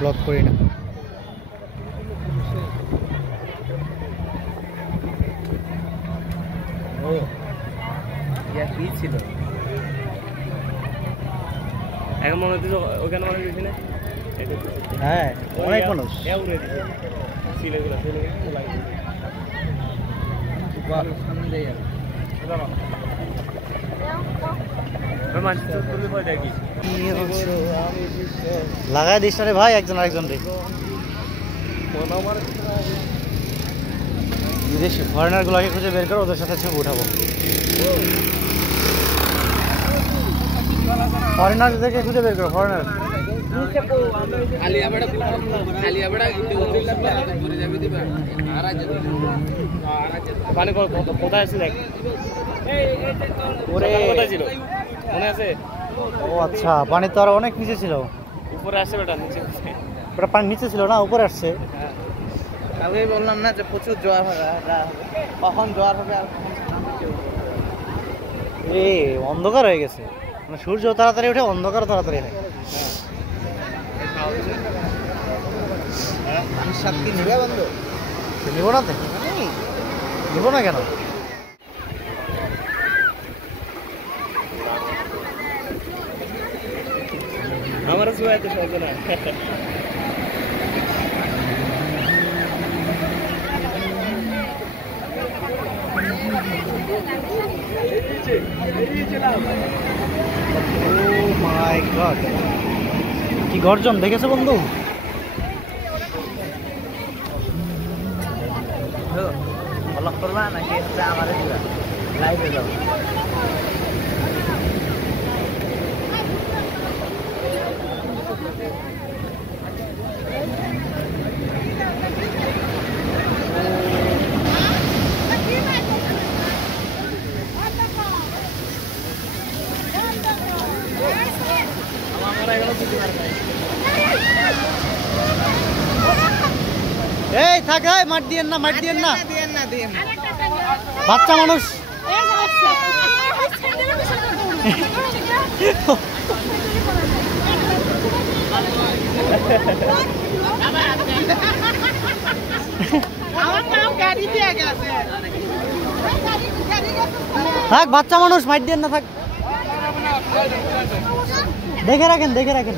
Blog করি না। ও ইয়া কি ছিল এখন মনে হচ্ছে ওখানে মানুষ বেশি না। হ্যাঁ অনেক মানুষ। উড়ে দিচ্ছে সিলেগুলো লাগাই দিস না রে ভাই একজন আরেকজন রে। বিদেশি ফরেনার গুলোকে খুঁজে বের করে ওদের সাথে ছবি উঠাবো। ফরেনারদেরকে খুঁজে বের করো। ফরেনার কোথায় আছে দেখ ছিল মনে আছে। ও আচ্ছা পানি তো আরো অনেক নিচে ছিল। উপরে আসছে বেটা নিচে ওটা পানি নিচে ছিল না উপরে আসছে। কালকেই বললাম না যে প্রচুর জোয়ার হবে কখন জোয়ার হবে আর এ অন্ধকার হয়ে গেছে মানে সূর্য তাড়াতাড়ি উঠে অন্ধকার তাড়াতাড়ি হয়। সাত কি নিবে বন্ধু নিব না নিব না কেন? আমার শুয়াতে সহজে না। মাই গড কি গর্জন দেখেছো বন্ধু? ব্লগ করবা নাকি আমার লাইভে যাও? এই থাক মাঠ দিয়েন না মাঠ দিয়েন না বাচ্চা মানুষ। থাক বাচ্চা মানুষ মাঠ দিয়েন না থাক। দেখে রাখেন দেখে রাখেন।